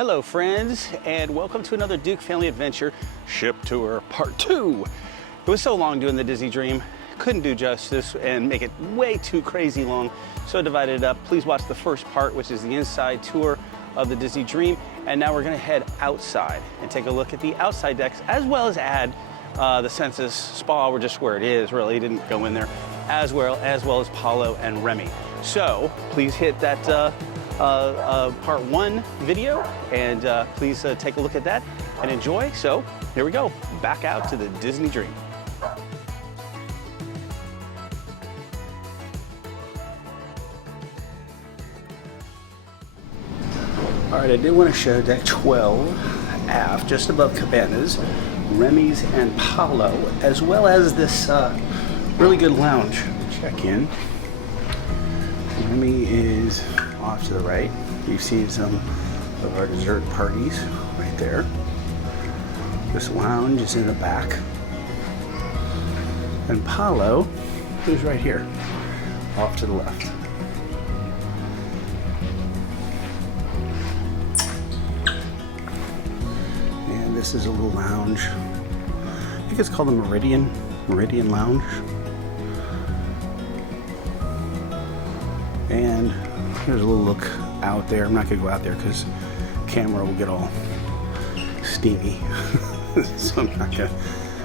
Hello friends, and welcome to another Duke Family Adventure Ship Tour Part 2. It was so long doing the Disney Dream, couldn't do justice and make it way too crazy long, so I divided it up. Please watch the first part, which is the inside tour of the Disney Dream, and now we're gonna head outside and take a look at the outside decks, as well as add the Census Spa, or just where it is, really didn't go in there, as well as Palo and Remy. So please hit that part 1 video, and please take a look at that and enjoy. So here we go, back out to the Disney Dream. All right, I did want to show deck 12 aft, just above Cabanas, Remy's and Palo, as well as this really good lounge. Check in. Remy is off to the right. You've seen some of our dessert parties right there. This lounge is in the back. And Palo is right here, off to the left. And this is a little lounge. I think it's called the Meridian Lounge. And here's a little look out there. I'm not gonna go out there because camera will get all steamy. So I'm not gonna.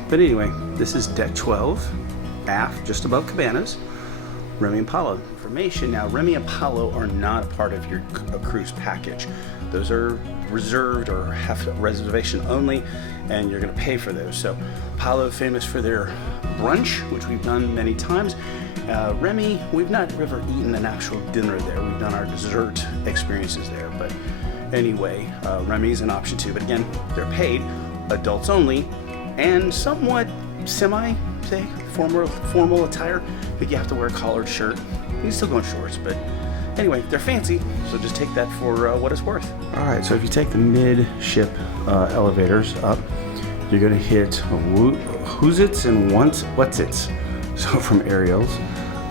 But anyway, this is deck 12, aft, just above Cabanas, Remy and Palo. Information now, Remy and Palo are not a part of your cruise package. Those are reserved or have reservation only, and you're gonna pay for those. So Palo is famous for their brunch, which we've done many times. Remy, we've not ever eaten an actual dinner there. We've done our dessert experiences there. But anyway, Remy's an option too. But again, they're paid, adults only, and somewhat say, formal attire. I think you have to wear a collared shirt. You can still go in shorts, but anyway, they're fancy, so just take that for what it's worth. All right, so if you take the mid-ship elevators up, you're gonna hit Who's It's and What's It's. So from Ariel's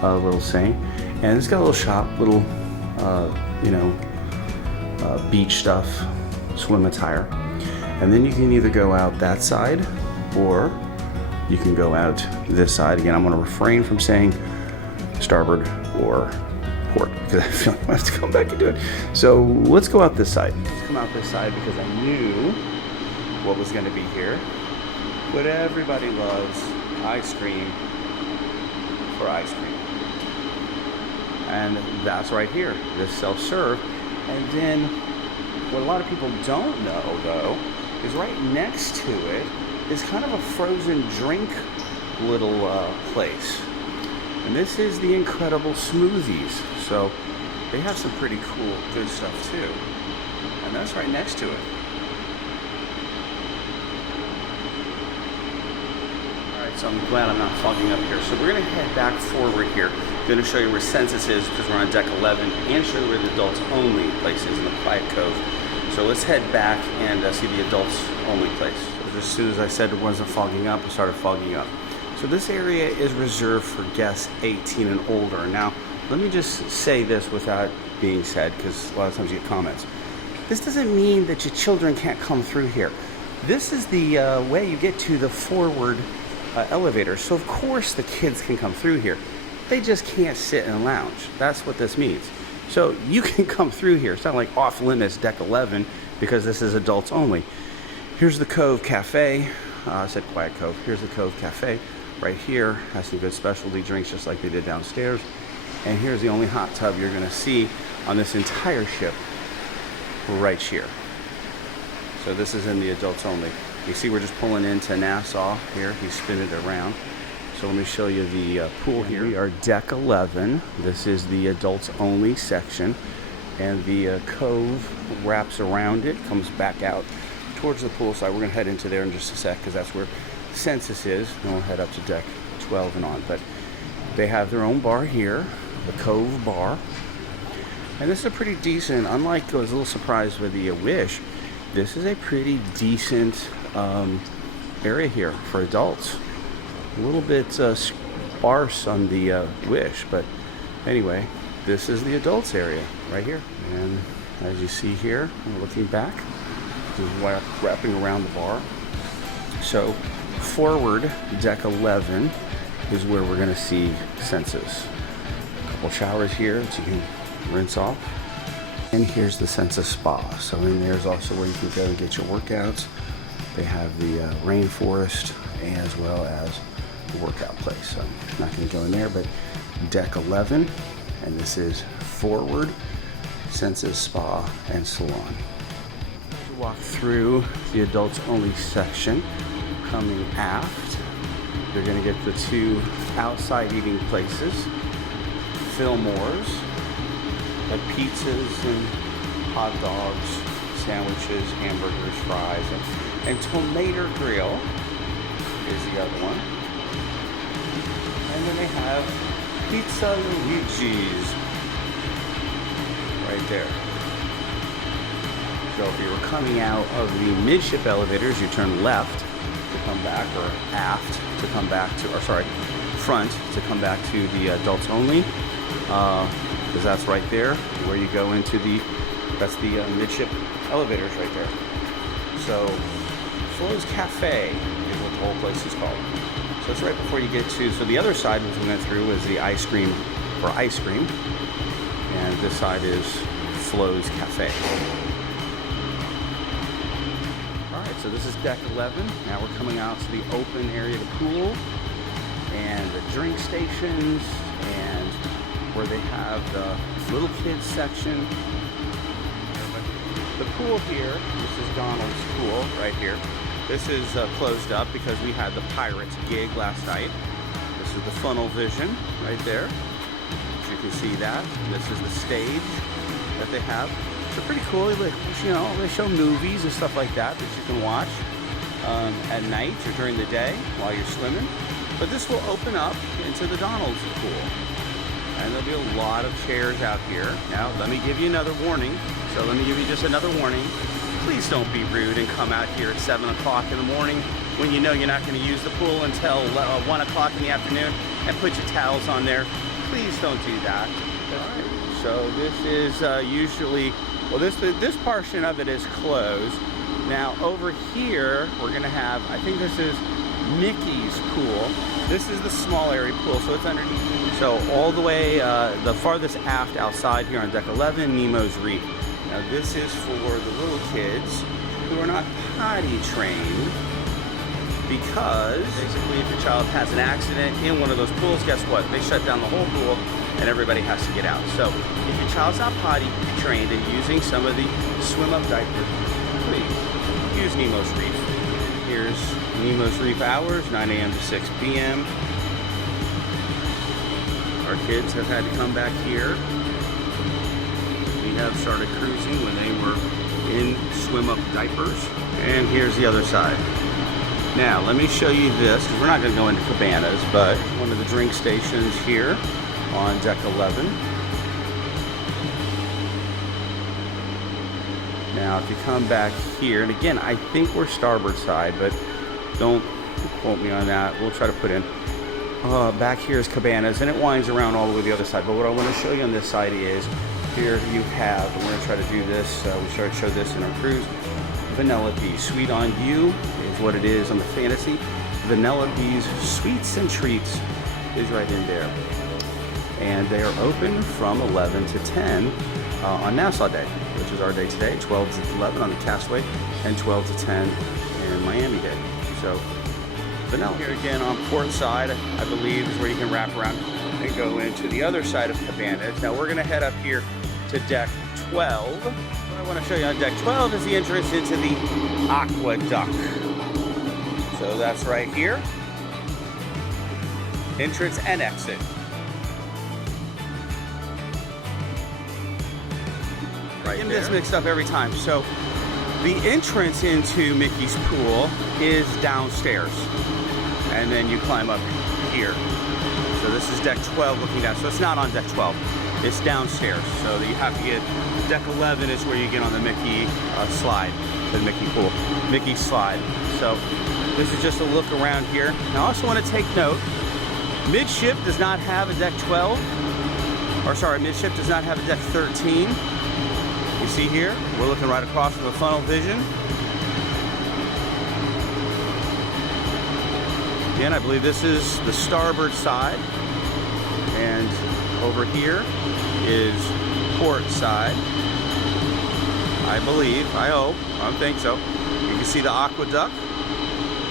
little saying, and it's got a little shop, little beach stuff, swim attire, and then you can either go out that side or you can go out this side. Again, I'm going to refrain from saying starboard or port because I feel like I have to come back and do it. So let's go out this side. Let's come out this side because I knew what was going to be here. What everybody loves, ice cream. For ice cream, and that's right here, this self-serve. And then what a lot of people don't know though is right next to it is kind of a frozen drink little place, and this is the Incredible Smoothies. So they have some pretty cool good stuff too, and that's right next to it. So I'm glad I'm not fogging up here. So we're gonna head back forward here. I'm gonna show you where Census is because we're on deck 11, and show you where the adults only place is in the Quiet Cove. So let's head back and see the adults only place. So as soon as I said it wasn't fogging up, it started fogging up. So this area is reserved for guests 18 and older. Now, let me just say this without being said, because a lot of times you get comments. This doesn't mean that your children can't come through here. This is the way you get to the forward elevator, so of course the kids can come through here. They just can't sit in a lounge. That's what this means. So you can come through here. It's not like off limits deck 11 because this is adults only. Here's the Cove Cafe. I said Quiet Cove. Here's the Cove Cafe right here. Has some good specialty drinks just like they did downstairs. And here's the only hot tub you're gonna see on this entire ship right here. So this is in the adults only. You see we're just pulling into Nassau here. He's spinning it around. So let me show you the pool here. We are deck 11. This is the adults only section. And the cove wraps around it, comes back out towards the pool side. We're gonna head into there in just a sec because that's where Census is. And we'll head up to deck 12 and on. But they have their own bar here, the Cove Bar. And this is a pretty decent, unlike I was a little surprised with the Wish, this is a pretty decent area here for adults. A little bit sparse on the Wish, but anyway, this is the adults area right here. And as you see here, we're looking back, just wrapping around the bar. So forward, deck 11 is where we're gonna see Senses. A couple showers here that you can rinse off. And here's the Senses Spa. So in there's also where you can go and get your workouts. They have the rainforest as well as the workout place. So I'm not gonna go in there, but deck 11, and this is forward, Senses Spa and Salon. Walk through the adults only section. Coming aft, you're going to get the two outside eating places, Fillmore's, like pizzas and hot dogs, sandwiches, hamburgers, fries, and Tomato Grill is the other one. And then they have Pizza Luigi's right there. So if you were coming out of the midship elevators, you turn left to come back, or aft to come back to, or sorry, front to come back to the adults only, because that's right there where you go into the, that's the midship elevators right there. So Flo's Cafe is what the whole place is called. So it's right before you get to, so the other side which we went through is the ice cream, and this side is Flo's Cafe. So this is deck 11. Now we're coming out to the open area, the pool, and the drink stations, and where they have the little kids section. The pool here, this is Donald's pool right here. This is closed up because we had the Pirates gig last night. This is the funnel vision right there. As you can see that. This is the stage that they have. So pretty cool. You know, they show movies and stuff like that that you can watch at night or during the day while you're swimming. But this will open up into the Donald's pool, and there'll be a lot of chairs out here. Now, let me give you another warning. So let me give you just another warning. Please don't be rude and come out here at 7 o'clock in the morning when you know you're not going to use the pool until 1 o'clock in the afternoon and put your towels on there. Please don't do that. All right. So this is usually, well, this portion of it is closed. Now over here, we're gonna have, I think this is Mickey's pool. This is the small area pool, so it's underneath. So all the way, the farthest aft outside here on deck 11, Nemo's Reef. Now this is for the little kids who are not potty trained, because basically if your child has an accident in one of those pools, guess what? They shut down the whole pool and everybody has to get out. So if your child's not potty trained and using some of the swim-up diapers, please use Nemo's Reef. Here's Nemo's Reef hours, 9 a.m. to 6 p.m. Our kids have had to come back here. We have started cruising when they were in swim-up diapers. And here's the other side. Now, let me show you this, because we're not going to go into cabanas, but one of the drink stations here on deck 11. Now, if you come back here, and again, I think we're starboard side, but don't quote me on that. We'll try to put in. Back here is cabanas, and it winds around all the way to the other side. But what I want to show you on this side is, here you have, and we're going to try to do this, we started to show this in our cruise, Vanilla Bee. Sweet on You is what it is on the Fantasy. Vanilla Bee's Sweets and Treats is right in there. And they are open from 11 to 10 on Nassau Day, which is our day today, 12 to 11 on the Castaway, and 12 to 10 in Miami Day. So, Vanilla here again on port side, I believe, is where you can wrap around and go into the other side of cabanas. Now we're going to head up here to deck 12. What I want to show you on deck 12 is the entrance into the Aquaduck. So that's right here. Entrance and exit. Right, and this mixed up every time. So the entrance into Mickey's pool is downstairs, and then you climb up here. So this is deck 12 looking down. So it's not on deck 12. It's downstairs. So you have to get, deck 11 is where you get on the Mickey slide, the Mickey pool, Mickey slide. So this is just a look around here. Now I also want to take note, midship does not have a deck 12, or sorry, midship does not have a deck 13. You see here, we're looking right across from the funnel vision. Again, I believe this is the starboard side. And over here is port side. I believe, I hope, I don't think so. You can see the Aquaduck.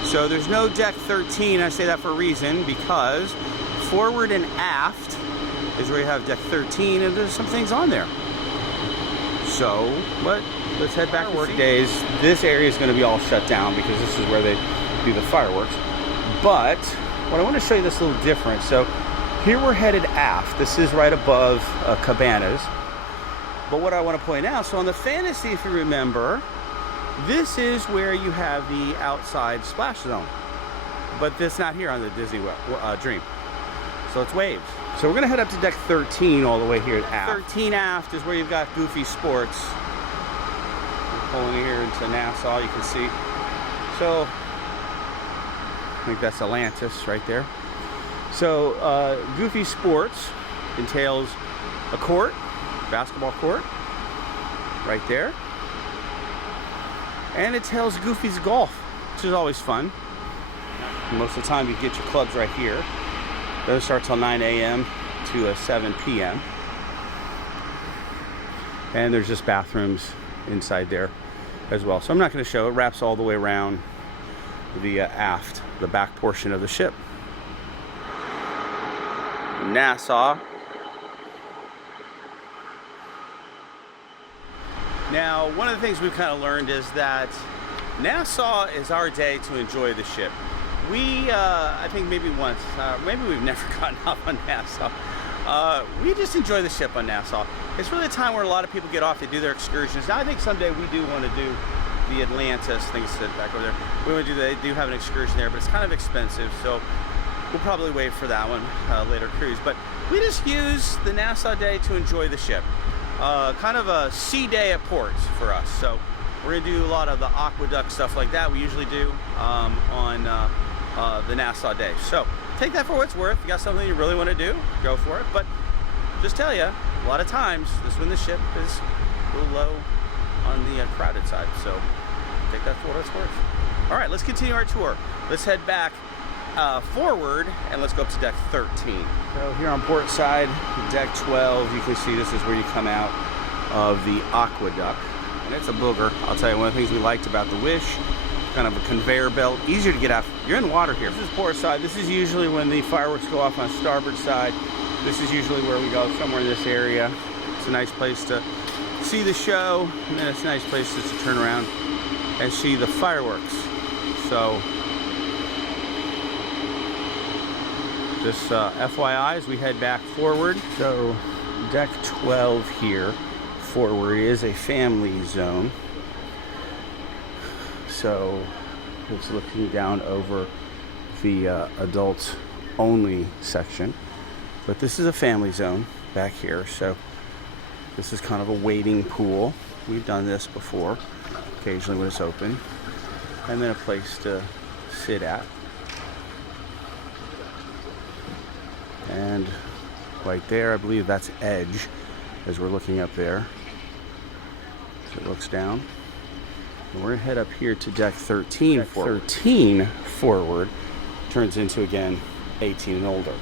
So there's no deck 13. I say that for a reason, because forward and aft is where you have deck 13, and there's some things on there. So, let's head back. Work days, this area is going to be all shut down because this is where they do the fireworks. But what I want to show you this a little different. So here we're headed aft. This is right above cabanas. But what I want to point out, so on the Fantasy, if you remember, this is where you have the outside splash zone. But that's not here on the Disney Dream. So it's waves. So we're going to head up to deck 13 all the way here at aft. 13 aft is where you've got Goofy Sports. We're pulling here into Nassau, you can see. So I think that's Atlantis right there. So Goofy Sports entails a court, basketball court, right there. And it entails Goofy's Golf, which is always fun. Most of the time you get your clubs right here. Those start till 9 a.m. to 7 p.m. And there's just bathrooms inside there as well. So I'm not going to show it. Wraps all the way around the aft, the back portion of the ship. Nassau. Now, one of the things we've kind of learned is that Nassau is our day to enjoy the ship. We, I think maybe once, maybe we've never gotten off on Nassau. We just enjoy the ship on Nassau. It's really a time where a lot of people get off, they do their excursions. Now, I think someday we do want to do the Atlantis, things sit back over there. We want to do, they do have an excursion there, but it's kind of expensive, so we'll probably wait for that one, later cruise. But we just use the Nassau day to enjoy the ship. Kind of a sea day at port for us. So we're gonna do a lot of the Aquaduck stuff like that we usually do on the Nassau day. So take that for what it's worth. If you got something you really want to do, go for it. But just tell you, a lot of times this when the ship is a little low on the crowded side. So take that for what it's worth. All right, let's continue our tour. Let's head back forward and let's go up to deck 13. So here on port side, deck 12, you can see this is where you come out of the Aquaduck. And it's a booger. I'll tell you, one of the things we liked about the Wish, kind of a conveyor belt, easier to get out. You're in the water here. This is port side. This is usually when the fireworks go off on starboard side. This is usually where we go, somewhere in this area. It's a nice place to see the show, and then it's a nice place just to turn around and see the fireworks. So just FYI as we head back forward. So deck 12 here forward is a family zone. So it's looking down over the adults only section. But this is a family zone back here. So this is kind of a wading pool. We've done this before, occasionally when it's open. And then a place to sit at. And right there, I believe that's Edge, as we're looking up there. So it looks down. And we're gonna head up here to deck 13. Deck 13 forward turns into, again, 18 and older.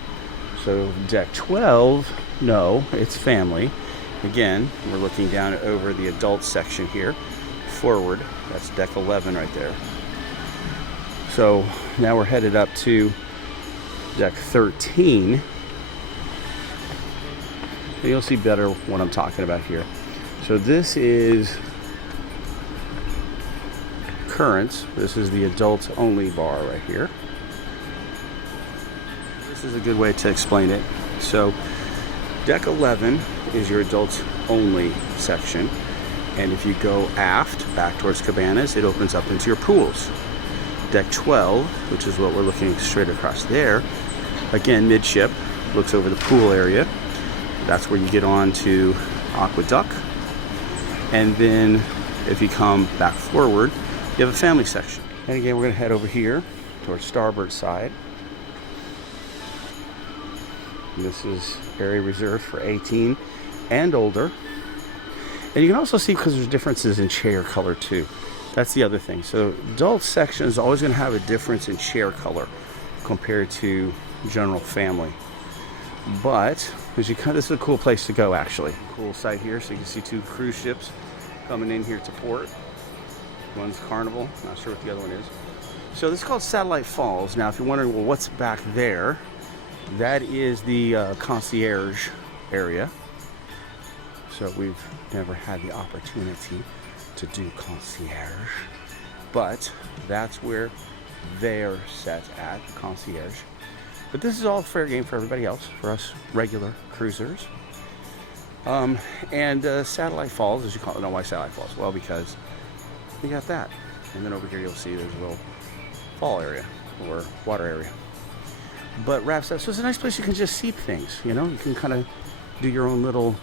So deck 12, no, it's family. Again, we're looking down over the adult section here. Forward, that's deck 11 right there. So now we're headed up to deck 13. And you'll see better what I'm talking about here. So this is Currents. This is the adults only bar right here. This is a good way to explain it. So deck 11 is your adults only section. And if you go aft, back towards cabanas, it opens up into your pools. Deck 12, which is what we're looking straight across there, again, midship, looks over the pool area. That's where you get on to Aquaduck. And then if you come back forward, you have a family section. And again, we're gonna head over here towards starboard side. And this is area reserved for 18 and older. And you can also see because there's differences in chair color too. That's the other thing. So adult section is always going to have a difference in chair color compared to general family. But as you this is a cool place to go actually. Cool site here, so you can see 2 cruise ships coming in here to port. One's Carnival, not sure what the other one is. So this is called Satellite Falls. Now if you're wondering, well, what's back there, that is the concierge area. So we've never had the opportunity to do concierge, but that's where they're set at, concierge. But this is all fair game for everybody else, for us regular cruisers. And Satellite Falls, as you call it. Now, why Satellite Falls? Well, because we got that. And then over here you'll see there's a little fall area or water area. But wraps up. So it's a nice place you can just see things, you know? You can kind of do your own little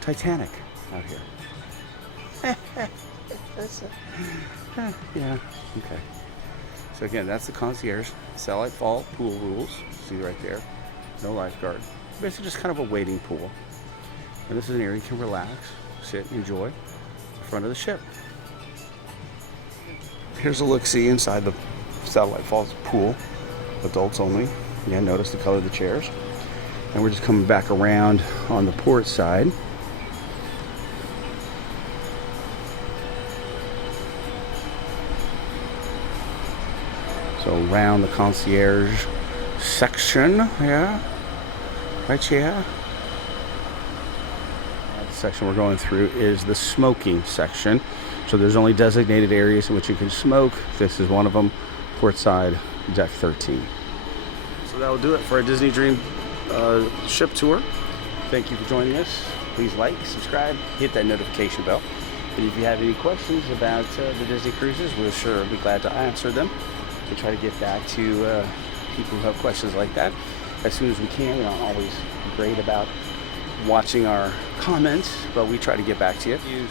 Titanic out here. Yeah, okay. So again, that's the concierge. Satellite Fall pool rules. See right there. No lifeguard. Basically just kind of a waiting pool. And this is an area you can relax, sit, enjoy the front of the ship. Here's a look-see inside the Satellite Falls pool. Adults only. Again, notice the color of the chairs. And we're just coming back around on the port side. So around the concierge section, yeah, right here. The section we're going through is the smoking section. So there's only designated areas in which you can smoke. This is one of them, port side, deck 13. So that'll do it for a Disney Dream ship tour. Thank you for joining us. Please like, subscribe, hit that notification bell. And if you have any questions about the Disney cruises, we'll sure be glad to answer them. We try to get back to people who have questions like that as soon as we can. We're not always great about watching our comments, but we try to get back to you.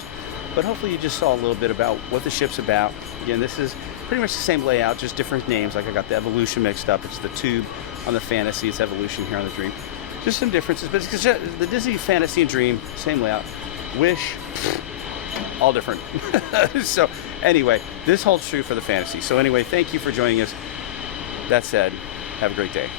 But hopefully you just saw a little bit about what the ship's about. Again, this is pretty much the same layout, just different names. Like I got the Evolution mixed up. It's the Tube on the Fantasy. It's Evolution here on the Dream. Just some differences, but it's the Disney Fantasy and Dream, same layout. Wish, all different. So anyway, this holds true for the Fantasy. So anyway, thank you for joining us. That said, have a great day.